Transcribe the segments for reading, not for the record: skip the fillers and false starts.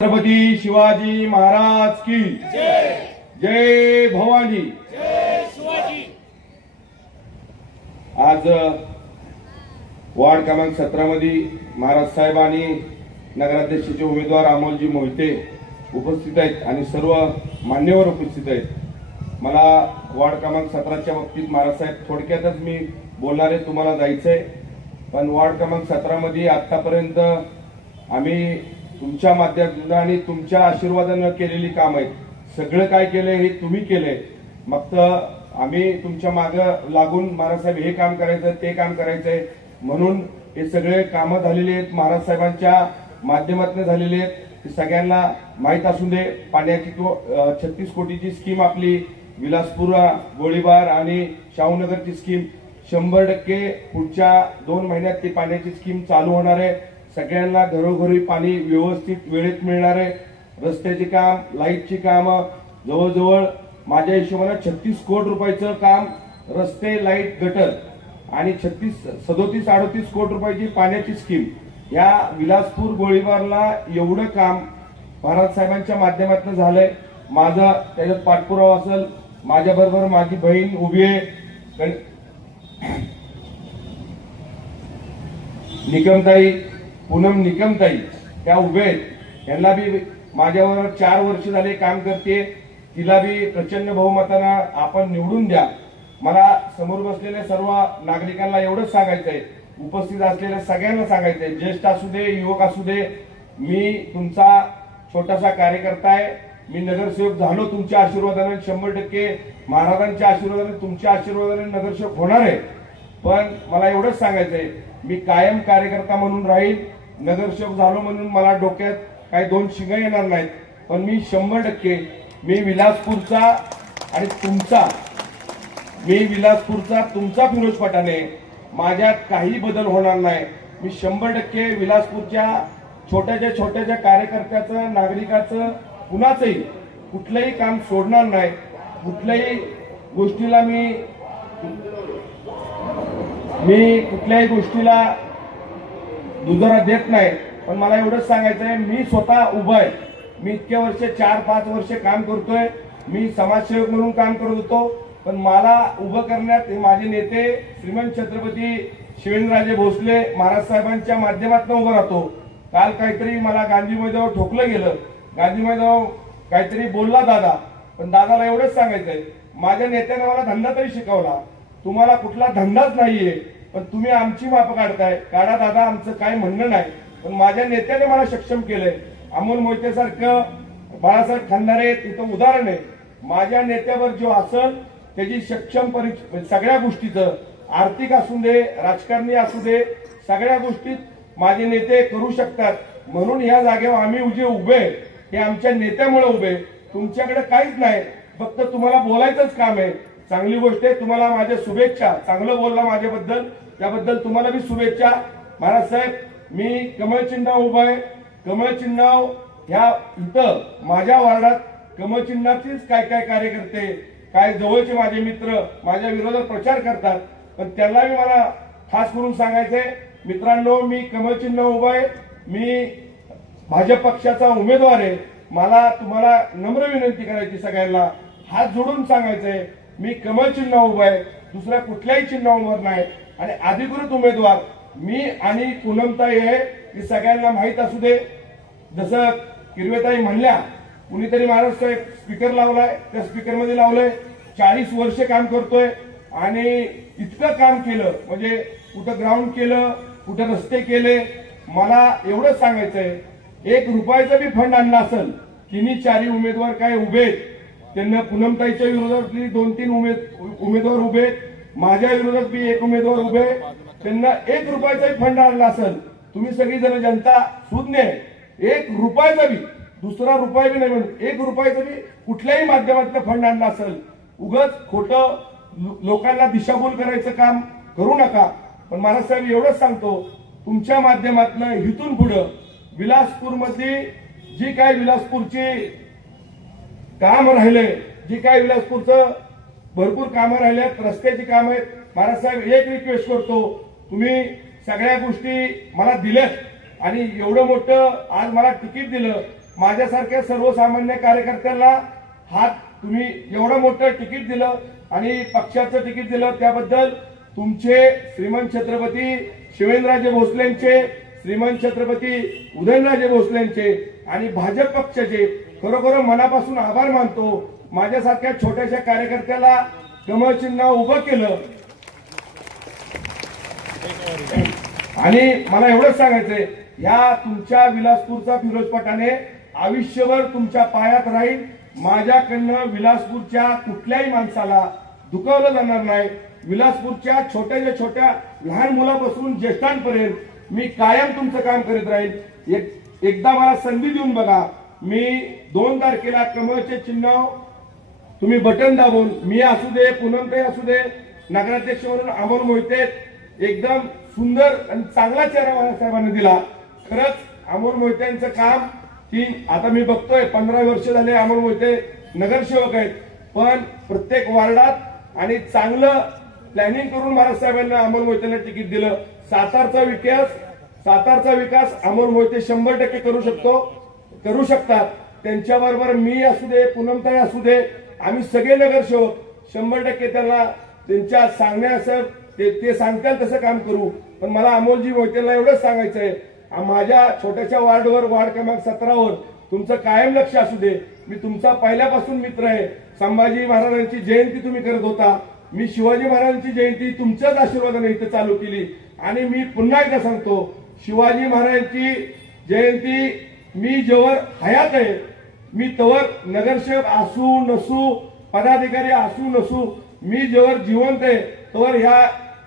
छत्रपती शिवाजी महाराज की जय। जय भवानी, जय शिवाजी। आज वार्ड क्रमांक 17 मध्ये महाराज साहेब आणि नगराध्यक्षाचे उमेदवार अमोलजी मोहिते उपस्थित आहेत आणि सर्व मान्यवर उपस्थित आहेत। मला वार्ड क्रमांक 17च्या बाबतीत महाराज साहेब थोडक्यातच मी बोलणार आहे, तुम्हाला जायचंय। पण वार्ड क्रमांक 17 मध्ये आतापर्यंत आम्ही तुमच्या माध्यमातून आणि तुमच्या आशीर्वादाने केलेली काम आहेत। सगळं काय केलंय हे तुम्ही केलंय, मग आम्ही तुमच्या मागे लागून महाराज साहेब हे काम करायचं ते काम करायचंय म्हणून हे सगळे कामं झालेली आहेत, महाराज साहेबांच्या माध्यमातून झालेली आहेत। हे सगळ्यांना माहित असू दे। पाण्याची 36 कोटीची स्कीम आपली विलासपूर गोळीबार आणि शाहूनगरची स्कीम 100% पुढच्या 2 महिन्यात ती पाण्याची स्कीम चालू होणार आहे। सगळ्यांना घरोघरी पाणी व्यवस्थित वेळेत मिळणार आहे। रस्त्याचे काम, लाईटची काम जवळजवळ माझ्या हिशोबाने 36 कोटी रुपयाचं काम, रस्ते, लाईट, गटर आणि 37-38 कोटी रुपयाची पाण्याची स्कीम। या विलासपूर गोळीबारला एवढं काम महाराज साहेबांच्या माध्यमातून झालंय। माझा त्याच्यात पाठपुरावा असेल, माझ्याबरोबर माझी बहीण उभी आहे निकमताई, पूनम निकमताई, त्या उभे आहेत। यांना बी माझ्यावर 4 वर्ष झाले काम करते, तिला बी प्रचंड बहुमतानं आपण निवडून द्या। मला समोर बसलेल्या सर्व नागरिकांना एवढंच सांगायचंय, उपस्थित असलेल्या सगळ्यांना सांगायचंय, ज्येष्ठ असू दे, युवक असू दे, मी तुमचा छोटासा कार्यकर्ता आहे। मी नगरसेवक झालो तुमच्या आशीर्वादाने, 100% महाराजांच्या आशीर्वादाने, तुमच्या आशीर्वादाने नगरसेवक होणार आहे। पण मला एवढंच सांगायचंय, मी कायम कार्यकर्ता म्हणून राहील। नगरसेवक झालो म्हणून मला डोक्यात काही 2 शिंग येणार नाहीत, पण मी 100% मी विलासपूरचा आणि तुमचा फिरोज पठाणे, माझ्यात काही बदल होणार नाही। मी 100% विलासपूरच्या छोट्याच्या कार्यकर्त्याचं, नागरिकाचं, कुणाचंही कुठलंही काम सोडणार नाही। कुठल्याही गोष्टीला मी कुठल्याही गोष्टीला दुजोरा देत नाही। पण मला एवढंच सांगायचंय, मी स्वतः उभा आहे। मी इतके वर्ष 4-5 वर्ष काम करतोय, मी समाजसेवक म्हणून काम करत होतो, पण मला उभं करण्यात माझे नेते श्रीमंत छत्रपती शिवेंद्रराजे भोसले महाराज साहेबांच्या माध्यमातून उभं राहतो। काल काहीतरी मला गांधी मैदानावर ठोकलं गेलं, गांधी मैदानावर काहीतरी बोलला दादा, पण दादाला एवढंच सांगायचंय, माझ्या नेत्याने मला धंदा तरी शिकवला, तुम्हाला कुठला धंदाच नाहीये, पण तुम्ही आमची माप काढताय, काढा दादा, आमचं काय म्हणणं नाही, पण माझ्या नेत्याने मला सक्षम केलंय। अमोल मोहिते सारखं, बाळासाहेब खंदारे तिथं उदाहरण आहे। माझ्या नेत्यावर जो असेल त्याची सक्षम सगळ्या गोष्टीचं, आर्थिक असू दे, राजकारणी असू दे, सगळ्या गोष्टीत माझे नेते करू शकतात। म्हणून या जागेवर आम्ही जे उभे हे आमच्या नेत्यामुळे उभे, तुमच्याकडे काहीच नाही, फक्त तुम्हाला बोलायचंच काम आहे। चांगली गोष्ट आहे, तुम्हाला माझ्या शुभेच्छा, चांगलं बोलला माझ्याबद्दल, त्याबद्दल तुम्हाला बी शुभेच्छा। महाराज साहेब, मी कमळ चिन्ह उभा आहे। कमळ चिन्ह ह्या इथं माझ्या वार्डात कमळ चिन्हाचेच काय कार्यकर्ते, काय जवळचे माझे मित्र माझ्या विरोधात प्रचार करतात, पण त्यांना मी मला खास करून सांगायचंय, मित्रांनो, मी कमळ चिन्ह उभा आहे, मी भाजप पक्षाचा उमेदवार आहे। मला तुम्हाला नम्र विनंती करायची, सगळ्यांना हात जोडून सांगायचंय, मी कमळ चिन्ह उभा आहे, दुसऱ्या कुठल्याही चिन्हावर नाही। आणि अधिकृत उमेदवार मी आणि पूनमताई आहे, हे सगळ्यांना माहित असू दे। जसं किरवेताई म्हणल्या, कुणीतरी महाराज साहेब स्पीकर लावलाय, त्या स्पीकर मध्ये लावलंय, 40 वर्ष काम करतोय आणि इतकं काम केलं, म्हणजे कुठं ग्राउंड केलं, कुठं रस्ते केले। मला एवढंच सांगायचंय, 1 रुपयाचा बी फंड आणला असेल, 3-4 उमेदवार काय उभे, त्यांना पूनमताईच्या विरोधातली 2-3 उमेदवार उभे, माझ्या विरोधात बी 1 उमेदवार उभे, त्यांना 1 रुपयाचाही फंड आणला असेल, तुम्ही सगळी जण जनता सुज्ञ आहे, 1 रुपयाचा बी, दुसरा रुपया बी नाही म्हणून 1 रुपयाचा बी कुठल्याही माध्यमातून फंड आणला असेल, उगाच खोटं लोकांना दिशाभूल करायचं काम करू नका। पण महाराज साहेब एवढंच सांगतो, तुमच्या माध्यमातून इथून पुढं विलासपूरमध्ये जी काय विलासपूरची काम राहिले, जी काय विलासपूरचं भरपूर कामं राहिल्यात, रस्त्याची कामं आहेत, महाराज साहेब एक रिक्वेस्ट करतो, तुम्ही सगळ्या गोष्टी मला दिल्यात आणि एवढं मोठं आज मला तिकीट दिलं, माझ्यासारख्या सर्वसामान्य कार्यकर्त्याला हात तुम्ही एवढं मोठं तिकीट दिलं आणि पक्षाचं तिकीट दिलं त्याबद्दल तुमचे श्रीमंत छत्रपती शिवेंद्रराजे भोसलेंचे, श्रीमंत छत्रपती उदयनराजे भोसलेंचे आणि भाजप पक्षाचे खरोखर मनापासून आभार मानतो। माझ्यासारख्या छोट्याशा कार्यकर्त्याला कमळ चिन्ह उभं केलं आणि मला एवढंच सांगायचंय, या तुमच्या विलासपूरचा फिरोज पठाणे आयुष्यभर तुमच्या पायात राहील। माझ्याकडनं विलासपूरच्या कुठल्याही माणसाला दुखावलं जाणार नाही। विलासपूरच्या छोट्या लहान मुलापासून ज्येष्ठांपर्यंत मी कायम तुमचं काम करीत राहील। एकदा मला संधी देऊन बघा। मी 2 तारखेला कमळचे चिन्ह तुम्ही बटन दाबून, मी असू दे, पूनमताई असू दे, नगराध्यक्ष म्हणून अमोल मोहिते, एकदम सुंदर आणि चांगला चेहरा बाळासाहेबांनी दिला। खरंच अमोल मोहितेंचं काम की आता मी बघतोय 15 वर्ष झाले अमोल मोहिते नगरसेवक आहेत, पण प्रत्येक वार्डात आणि चांगलं प्लॅनिंग करून बाळासाहेबांना अमोल मोहितेला तिकीट दिलं। सातारचा विकास अमोल मोहिते 100% करू शकतात। त्यांच्याबरोबर मी असू दे, पूनमताई असू दे, आम्ही सगळे नगरसेवक 100% त्यांना त्यांच्या सांगण्यासर ते सांगतील तसं काम करू। पण मला अमोलजी मोहितेला एवढंच सांगायचंय, माझ्या छोट्याशा वार्डवर, वार्ड क्रमांक 17 तुमचं कायम लक्ष असू दे। मी तुमचा पहिल्यापासून मित्र आहे। संभाजी महाराजांची जयंती तुम्ही करत होता, मी शिवाजी महाराजांची जयंती तुमच्याच आशीर्वादाने इथे चालू केली आणि मी पुन्हा एकदा सांगतो, शिवाजी महाराजांची जयंती मी जोवर हयात आहे, मी तवर नगरसेवक असू नसू, पदाधिकारी असू नसू, मी जोवर जिवंत आहे तवर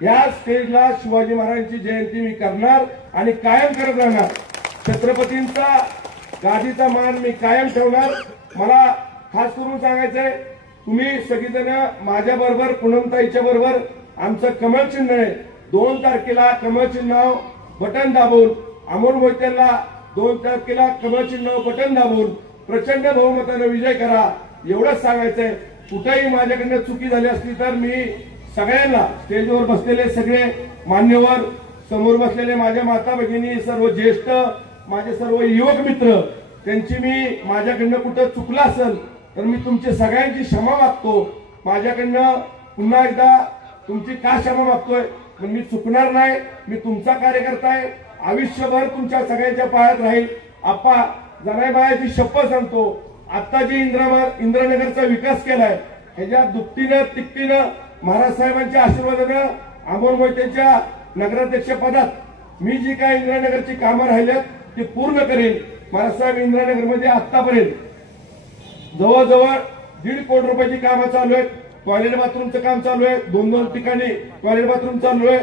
ह्या स्टेजला शिवाजी महाराजांची जयंती मी करणार आणि कायम करत राहणार। छत्रपतींचा गादीचा मान मी कायम ठेवणार। मला खास करून सांगायचंय, तुम्ही सगळीजण माझ्या बरोबर, पूनमताईच्या बरोबर आमचं कमळ चिन्ह आहे। 2 तारखेला कमळ चिन्ह बटन दाबून अमोल मोहितेंना 2 तारखेला कमळ चिन्ह बटन दाबून प्रचंड बहुमताने विजय करा, एवढंच सांगायचंय। कुठेही माझ्याकडनं चुकी झाली असली तर मी सगळ्यांना, स्टेजवर बसलेले सगळे मान्यवर, समोर बसलेले माझ्या माता भगिनी, सर्व ज्येष्ठ, माझे सर्व युवक मित्र, त्यांची मी माझ्याकडनं कुठं चुकलं असेल तर मी तुमची सगळ्यांची क्षमा मागतो। माझ्याकडनं पुन्हा एकदा तुमची का क्षमा मागतोय, पण मी चुकणार नाही। मी तुमचा कार्यकर्ता आहे, आयुष्यभर तुमच्या सगळ्यांच्या पायात राहील। आप्पा जनाईबाईची शपथ सांगतो, आता जी इंद्रनगरचा विकास केलाय ह्याच्या दुपटीनं तिपटीनं महाराज साहेबांच्या आशीर्वादानं अमोल मोहितेंच्या नगराध्यक्ष पदात मी जी काय इंद्रनगरची कामं राहिल्यात ती पूर्ण करेन। महाराज साहेब इंद्रनगरमध्ये आतापर्यंत जवळजवळ 1.5 कोटी रुपयाची कामं चालू आहेत। टॉयलेट बाथरूमचं काम चालू आहे, 2 ठिकाणी टॉयलेट बाथरूम चालू आहे,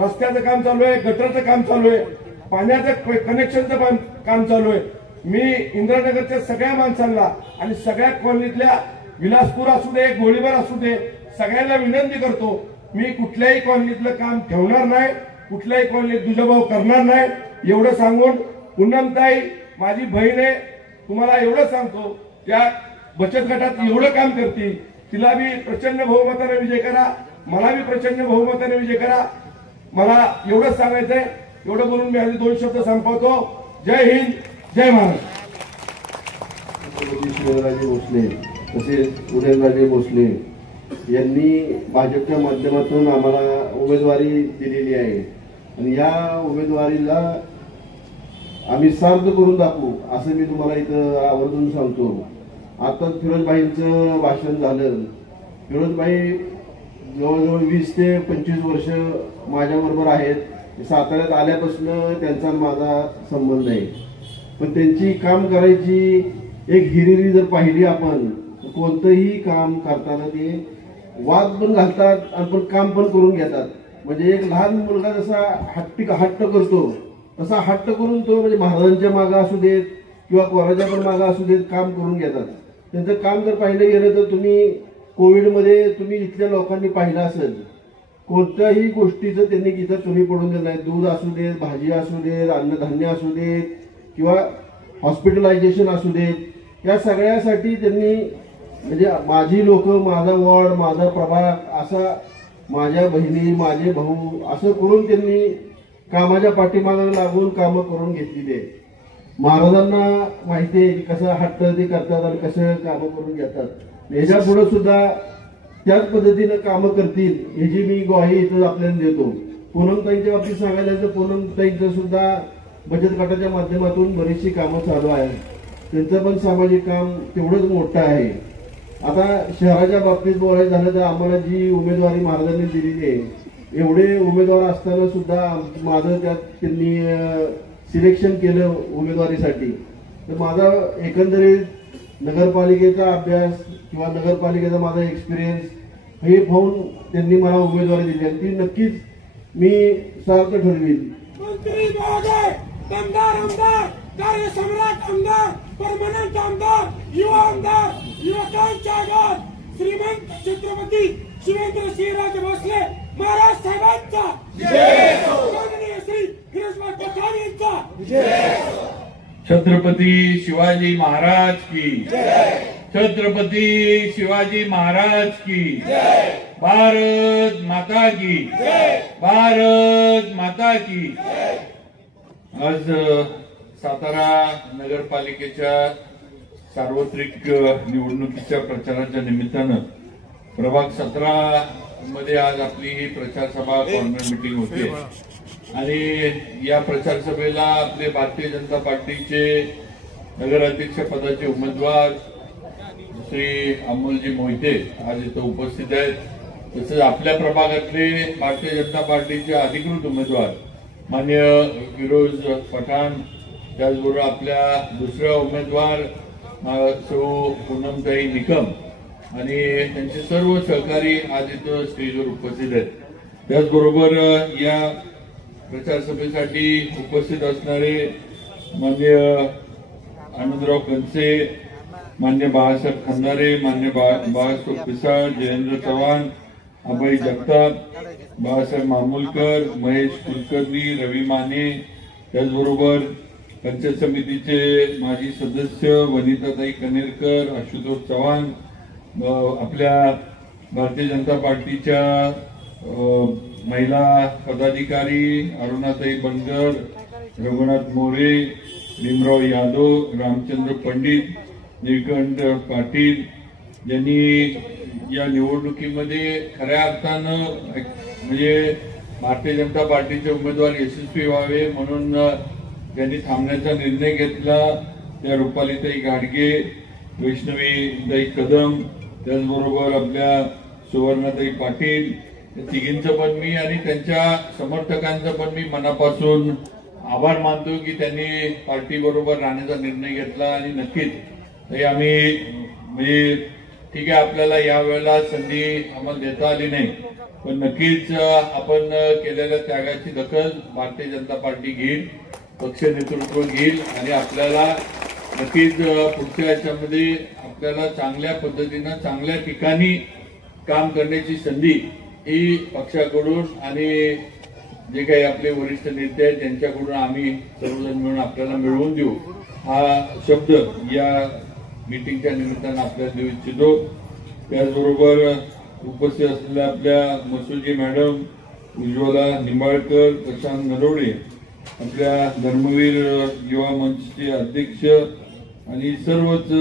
रस्त्याचं काम चालू आहे, गटरचं काम चालू आहे, पाण्याचं कनेक्शनचं काम चालू आहे। मी इंद्रनगरच्या सगळ्या माणसांना आणि सगळ्या कॉलनीतल्या, विलासपूर असू दे, गोळीबार असू दे, सगळ्यांना विनंती करतो, मी कुठल्याही कॉलनीतलं काम ठेवणार नाही, कुठल्याही कॉलनीत दुजाभाव करणार नाही, एवढं सांगून पूनमताई माझी बहीण आहे, तुम्हाला एवढं सांगतो, त्या बचत गटात एवढं काम करते, तिला बी प्रचंड बहुमताने विजय करा, मला बी प्रचंड बहुमताने विजय करा। मला एवढंच सांगायचंय, एवढं बोलून मी आधी 2 शब्द संपवतो। जय हिंद, जय महाराष्ट्र। शिवेंद्रराजे भोसले तसेच उदयनराजे भोसले यांनी भाजपच्या माध्यमातून आम्हाला उमेदवारी दिलेली आहे आणि या उमेदवारीला आम्ही सार्थ करून दाखवू असं मी तुम्हाला इथं आवर्जून सांगतो। आता फिरोजभाईंचं भाषण झालं। फिरोजभाई जवळजवळ 20 ते 25 वर्ष माझ्याबरोबर आहेत। साताऱ्यात आल्यापासून त्यांचा माझा संबंध आहे, पण त्यांची काम करायची एक हिरिरी जर पाहिली आपण, कोणतंही काम करताना ते वाद पण घालतात आणि पण काम पण करून घेतात। म्हणजे एक लहान मुलगा जसा हट्ट करतो तसा हट्ट करून तो म्हणजे महाराजांच्या मागे असू देत किंवा कोणाच्या पण मागे असू देत काम करून घेतात। त्यांचं काम जर पाहिलं गेलं तर तुम्ही कोविडमध्ये तुम्ही इथल्या लोकांनी पाहिलं असेल, कोणत्याही गोष्टीचं त्यांनी इथं कमी पडून दिलं नाही। दूध असू देत, भाजी असू देत, अन्नधान्य असू देत किंवा हॉस्पिटलायझेशन असू देत, या सगळ्यासाठी त्यांनी म्हणजे माझी लोक, माझा वॉर्ड, माझा प्रभाग असा, माझ्या बहिणी, माझे भाऊ असं करून त्यांनी कामाच्या पाठीमागे लागून कामं करून घेतलेली आहे। महाराजांना माहिती आहे की कसं हट्ट ते करतात आणि कसं कामं करून घेतात. ह्याच्या पुढे सुद्धा त्याच पद्धतीनं कामं करतील ह्याची मी ग्वाही इथं आपल्याला देतो. पूनमताईंच्या बाबतीत सांगायला तर पूनमताईंचं सुद्धा बचत गटाच्या माध्यमातून बरीचशी कामं चालू आहेत. त्यांचं पण सामाजिक काम तेवढंच मोठं आहे. आता शहराच्या बाबतीत बोलायचं झालं तर आम्हाला जी उमेदवारी महाराजांनी दिलेली आहे, एवढे उमेदवार असताना सुद्धा माझं त्यात त्यांनी सिलेक्शन केलं उमेदवारीसाठी. तर माझा एकंदरीत नगरपालिकेचा अभ्यास किंवा नगरपालिकेचा माझा एक्सपिरियन्स हे पाहून त्यांनी मला उमेदवारी दिली आणि ती नक्कीच मी सार्थ ठरवीन. मंत्री महोदय, दमदार आमदार, कार्यसम्राट आमदार, परमनंट आमदार, युवा आमदार, युवकांचा आधार, श्रीमंत छत्रपती शिवेंद्रसिंहराजे भोसले महाराज साहेबांचा माननीय श्री फिरोजभाई पठाण यांचा छत्रपती शिवाजी महाराज की छत्रपती शिवाजी महाराज की भारत माता की भारत माता की. आज सातारा नगरपालिकेच्या सार्वत्रिक निवडणुकीच्या प्रचाराच्या निमित्तानं प्रभाग 17 मध्ये आज आपली ही प्रचार सभा कॉर्नर मीटिंग होते आणि या प्रचार सभेला आपले भारतीय जनता पार्टीचे नगराध्यक्ष पदाचे उमेदवार श्री अमोलजी मोहिते आज इथं उपस्थित आहेत. तसेच आपल्या प्रभागातले भारतीय जनता पार्टीचे अधिकृत उमेदवार माननीय फिरोज पठाण, त्याचबरोबर आपल्या दुसऱ्या उमेदवार सौ पूनमताई निकम आणि त्यांचे सर्व सहकारी आज इथं स्टेजवर उपस्थित आहेत. त्याचबरोबर या प्रचार सभेसाठी उपस्थित असणारे माननीय आनंदराव कनसे, मान्य बाळासाहेब खंदारे, मान्य बाळासाहेब पिसाळ, जयेंद्र चव्हाण, अभय जगताप, बाळासाहेब मामूलकर, महेश कुलकर्णी, रवी माने, त्याचबरोबर पंचायत समितीचे माजी सदस्य वनिताताई कनेरकर, आशुतोष चव्हाण, आपल्या भारतीय जनता पार्टीच्या महिला पदाधिकारी अरुणाताई बनगर, रघुनाथ मोरे, भीमराव यादव, रामचंद्र पंडित, निळकंठ पाटील यांनी या निवडणुकीमध्ये खऱ्या अर्थानं म्हणजे भारतीय जनता पार्टीचे उमेदवार यशस्वी व्हावे म्हणून ज्यांनी थांबण्याचा निर्णय घेतला त्या रुपालीताई गाडगे, वैष्णवीताई कदम, त्याचबरोबर आपल्या सुवर्णाताई पाटील या तिघींचं पण मी आणि त्यांच्या समर्थकांचं पण मी मनापासून आभार मानतो की त्यांनी पार्टी बरोबर राहण्याचा निर्णय घेतला. आणि नक्कीच आम्ही म्हणजे ठीक आहे आपल्याला यावेळेला संधी आम्हाला देता आली नाही, पण नक्कीच आपण केलेल्या त्यागाची दखल भारतीय जनता पार्टी घेईल, पक्ष नेतृत्व घेईल आणि आपल्याला नक्कीच पुढच्या याच्यामध्ये आपल्याला चांगल्या पद्धतीनं चांगल्या ठिकाणी काम करण्याची संधी ही पक्षाकडून आणि जे काही आपले वरिष्ठ नेते आहेत त्यांच्याकडून आम्ही सर्वजण मिळून आपल्याला मिळवून देऊ हा शब्द या मीटिंगच्या निमित्तानं आपल्याला देऊ इच्छितो. त्याचबरोबर उपस्थित असलेल्या आपल्या मसुजी मॅडम, उज्ज्वला निंबाळकर, प्रशांत नरोडे, आपल्या धर्मवीर युवा मंचचे अध्यक्ष आणि सर्वच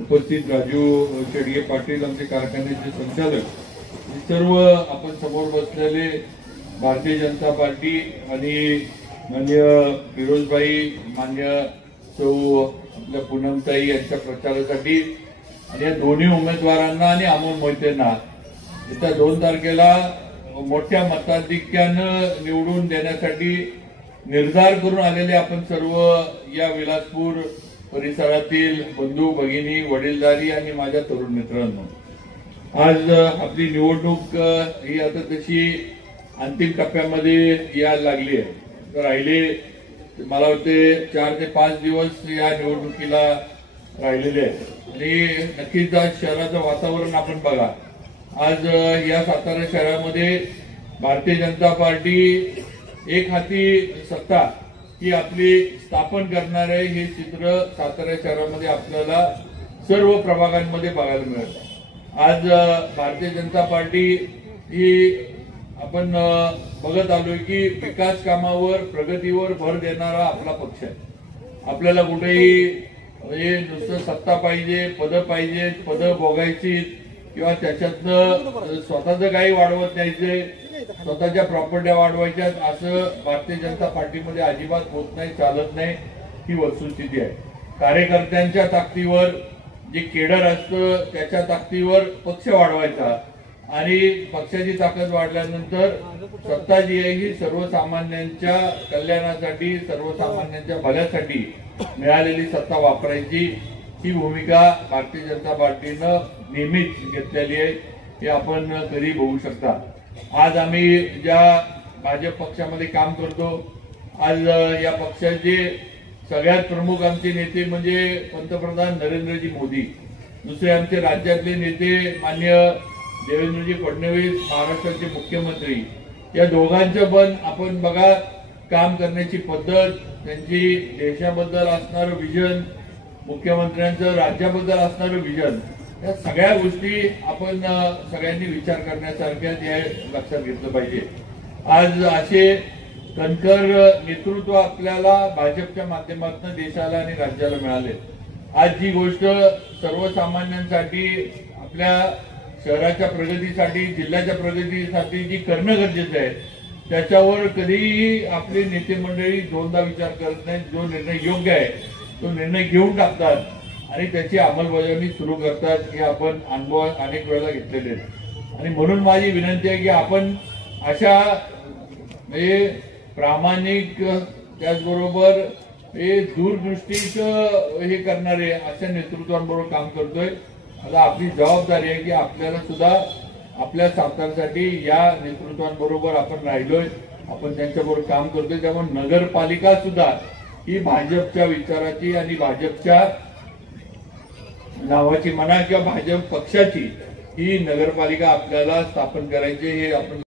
उपस्थित राजू शेडगे पाटील आमचे कारखान्याचे संचालक, सर्व आपण समोर बसलेले भारतीय जनता पार्टी आणि मान्य फिरोजभाई, मान्य सौ आपल्या पूनमताई यांच्या प्रचारासाठी आणि या दोन्ही उमेदवारांना आणि अमोल मोहितेंना येत्या 2 तारखेला मोठ्या मताधिक्यानं निवडून देण्यासाठी निर्धार करून आलेले आपण सर्व या विलासपूर परिसरातील बंधू भगिनी, वडीलधारी आणि माझ्या तरुण मित्रांनो, आज आपली निवडणूक ही आता तशी अंतिम टप्प्यामध्ये यायला लागली आहे. तर राहिले मला वाटते 4 ते 5 दिवस या निवडणुकीला राहिलेले आहेत आणि नक्कीच आज शहराचं वातावरण आपण बघा. आज या सातारा शहरामध्ये भारतीय जनता पार्टी एक हाती सत्ता ही आपली स्थापन करणार आहे हे चित्र सातारा शहरामध्ये आपल्याला सर्व प्रभागांमध्ये बघायला मिळतं. आज भारतीय जनता पार्टी ही आपण बघत आलोय की विकास कामावर, प्रगतीवर भर देणारा आपला पक्ष आहे आपल्याला कुठेही म्हणजे नुसतं सत्ता पाहिजे, पदं भोगायची किंवा त्याच्यातनं स्वतःचं काही वाढवत न्यायचंय, स्वतःच्या प्रॉपर्ट्या वाढवायच्यात, असं भारतीय जनता पार्टीमध्ये अजिबात होत नाही, चालत नाही. ही वस्तुस्थिती आहे. कार्यकर्त्यांच्या ताकदीवर जे केडर असतं त्याच्या ताकदीवर पक्ष वाढवायचा आणि पक्षाची ताकद वाढल्यानंतर सत्ता जी आहे ही सर्वसामान्यांच्या कल्याणासाठी, सर्वसामान्यांच्या भल्यासाठी मिळालेली सत्ता वापरायची, ही भूमिका भारतीय जनता पार्टीनं नेहमीच घेतलेली आहे. हे आपण कधी बघू शकता. आज आम्ही ज्या भाजप पक्षामध्ये काम करतो, आज या पक्षाचे सगळ्यात प्रमुख आमचे नेते म्हणजे पंतप्रधान नरेंद्रजी मोदी, दुसरे आमचे राज्यातले नेते माननीय देवेंद्रजी फडणवीस, महाराष्ट्राचे मुख्यमंत्री, या दोघांचं पण आपण बघा काम करण्याची पद्धत, त्यांची देशाबद्दल असणारं विजन, मुख्यमंत्र्यांचं राज्याबद्दल असणारं विजन, या सगळ्या गोष्टी आपण सगळ्यांनी विचार करण्यासारख्या हे लक्षात घेतलं पाहिजे. आज असे कणखर नेतृत्व आपल्याला भाजपच्या माध्यमातून देशाला आणि राज्याला मिळाले. आज जी गोष्ट सर्वसामान्यांसाठी, आपल्या शहराच्या प्रगतीसाठी, जिल्ह्याच्या प्रगतीसाठी जी करणं गरजेचं आहे, त्याच्यावर कधीही आपली नेते मंडळी दोनदा विचार करत नाहीत. जो निर्णय योग्य आहे तो निर्णय घेऊन टाकतात आणि त्याची अंमलबजावणी सुरू करतात. हे आपण अनुभव अनेक वेळेला घेतलेले आहेत. आणि म्हणून माझी विनंती आहे की आपण अशा प्रामाणिक, त्याचबरोबर हे दूरदृष्टीचं हे करणारे अशा नेतृत्वांबरोबर काम करतोय. आता आपली जबाबदारी आहे की आपल्याला सुद्धा आपल्या साताऱ्यासाठी या नेतृत्वांबरोबर आपण राहिलोय, आपण त्यांच्याबरोबर काम करतोय. त्यामुळे नगरपालिका सुद्धा ही भाजपच्या विचाराची आणि भाजपच्या नावाची म्हणा किंवा भाजप पक्षाची ही नगरपालिका आपल्याला स्थापन करायची, हे आपण